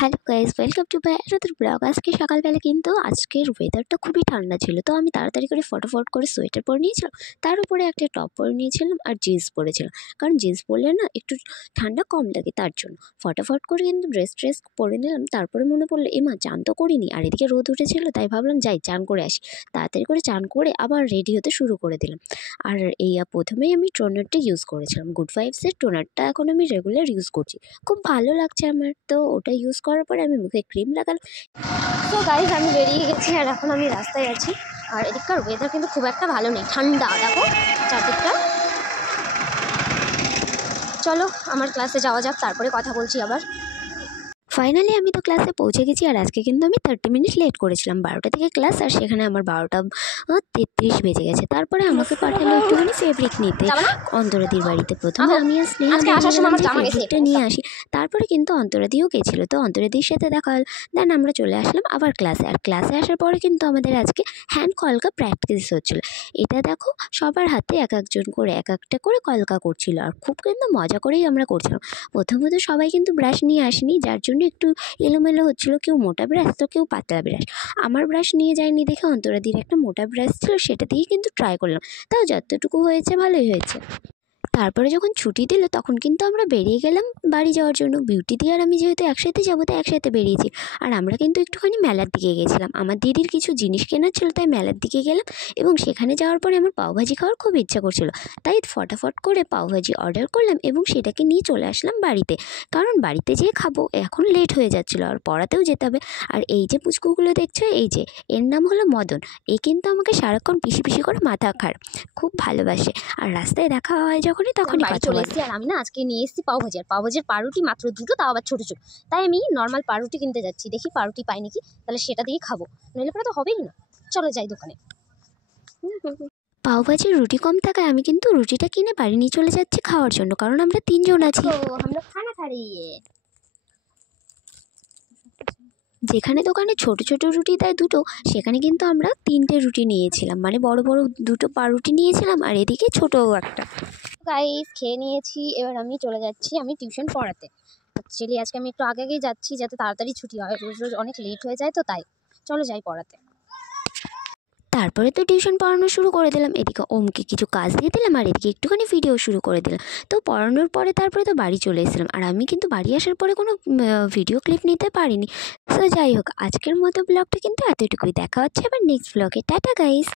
Hello guys, welcome to my another blog. আজকে সকালবেলা কিন্তু আজকের ওয়েদারটা খুবই ঠান্ডা ছিল, তো আমি তাড়াতাড়ি করে ফটাফট করে সোয়েটার পরে নিয়েছিলাম। তার উপরে একটা টপ পরে নিয়েছিলাম আর জিন্স পরেছিলাম, কারণ জিন্স পরলে না একটু ঠান্ডা কম লাগে, তার জন্য ফটাফট করে কিন্তু ড্রেস পরে নিলাম। তারপরে মনে পড়লো এমা চান তো করিনি, আর এদিকে রোদ উঠেছিল, তাই ভাবলাম যাই চান করে আসি। তাড়াতাড়ি করে চান করে আবার রেডি হতে শুরু করে দিলাম। আর এই প্রথমেই আমি টোনারটা ইউজ করেছিলাম, গুড ভাইবসের টোনারটা এখন আমি রেগুলার ইউজ করছি, খুব ভালো লাগছে আমার। তো ওটা ইউজ করার পরে আমি মুখে ক্রিম লাগালাম। তো গাইজ আমি বেরিয়ে গেছি আর এখন আমি রাস্তায় আছি। আর এদিককার ওয়েদার কিন্তু খুব একটা ভালো নেই, ঠান্ডা দেখো চারদিকটা। চলো আমার ক্লাসে যাওয়া যাক, তারপরে কথা বলছি আবার। ফাইনালি আমি তো ক্লাসে পৌঁছে গেছি, আর আজকে কিন্তু আমি 30 মিনিট লেট করেছিলাম। 12টা থেকে ক্লাস, আর সেখানে আমার 12টা 33 বেজে গেছে। তারপরে আমাকে পাঠালো একটুখানি ফেব্রিক নিতে অন্তরাদির বাড়িতে। প্রথমে আমি আর স্নেহা ফেব্রিকটা নিয়ে আসি, তারপরে কিন্তু অন্তরাদিও গেছিলো। তো অন্তরাদির সাথে দেখা হল, দেন আমরা চলে আসলাম আবার ক্লাসে। আর ক্লাসে আসার পরে কিন্তু আমাদের আজকে হ্যান্ড কলকা প্র্যাকটিস হচ্ছিলো। এটা দেখো সবার হাতে এক একজন করে এক একটা করে কলকা করছিল, আর খুব কিন্তু মজা করেই আমরা করছিলাম। প্রথমত সবাই কিন্তু ব্রাশ নিয়ে আসেনি, যার জন্য একটু এলোমেলো হচ্ছিলো, কেউ মোটা ব্রাশ তো কেউ পাতলা ব্রাশ। আমার ব্রাশ নিয়ে যায়নি দেখে অন্তরাদির একটা মোটা ব্রাশ ছিল, সেটা দিয়েই কিন্তু ট্রাই করলাম। তাও যতটুকু হয়েছে ভালোই হয়েছে। তারপরে যখন ছুটি দিল তখন কিন্তু আমরা বেরিয়ে গেলাম বাড়ি যাওয়ার জন্য। বিউটি দি আর আমি যেহেতু একসাথে যাবো, তাই একসাথে বেরিয়েছি। আর আমরা কিন্তু একটুখানি মেলার দিকে গেছিলাম, আমার দিদির কিছু জিনিস কেনার ছিল, তাই মেলার দিকে গেলাম। এবং সেখানে যাওয়ার পরে আমার পাওভাজি খাওয়ার খুব ইচ্ছা করছিল, তাই ফটাফট করে পাওভাজি অর্ডার করলাম এবং সেটাকে নিয়ে চলে আসলাম বাড়িতে। কারণ বাড়িতে যেয়ে খাবো, এখন লেট হয়ে যাচ্ছিলো আর পড়াতেও যেতে হবে। আর এই যে পুচকুগুলো দেখছো, এই যে এর নাম হলো মদন। এ কিন্তু আমাকে সারাক্ষণ পিষি পিষি করে মাথা খায়, খুব ভালোবাসে। আর রাস্তায় দেখা হয় যখনই, তখনই বাড়ি চলে এসেছি। আর আমি না আজকে নিয়ে এসেছি পাওভাজি, আর পাওভাজির পাউরুটি মাত্র দুটো, তাও আবার ছোটো ছোটো। তাই আমি নর্মাল পাউরুটি কিনতে যাচ্ছি, দেখি পাউরুটি পাই নাকি, তাহলে সেটা দিয়েই খাবো, নইলে পরে তো হবেই না। চলো যাই দোকানে। পাওভাজির রুটি কম থাকায় আমি কিন্তু রুটিটা কিনে বাড়ি নিয়ে চলে যাচ্ছি খাওয়ার জন্য, কারণ আমরা 3 জন আছি। আমরা খানা খাইয়ে যেখানে দোকানে ছোট ছোট রুটি দেয় দুটো, সেখানে কিন্তু আমরা 3টে রুটি নিয়েছিলাম, মানে বড় বড় দুটো পাউরুটি নিয়েছিলাম, আর এদিকে ছোটও একটা। গাইস খেয়ে নিয়েছি, এবার আমি চলে যাচ্ছি আমি টিউশন পড়াতে। অ্যাকচুয়ালি আজকে আমি একটু আগে আগেই যাচ্ছি, যাতে তাড়াতাড়ি ছুটি হয়, রোজ রোজ অনেক লেট হয়ে যায়, তো তাই চলো যাই পড়াতে। তারপরে তো টিউশন পড়ানো শুরু করে দিলাম, এদিকে ওমকে কিছু কাজ দিয়ে দিলাম, আর এদিকে একটুখানি ভিডিও শুরু করে দিলাম। তো পড়ানোর পরে তারপরে তো বাড়ি চলে এসেছিলাম, আর আমি কিন্তু বাড়ি আসার পরে কোনো ভিডিও ক্লিপ নিতে পারিনি। তো যাই হোক, আজকের মতো ব্লগটা কিন্তু এতটুকুই। দেখা হচ্ছে আবার নেক্সট ব্লগে। Tata guys.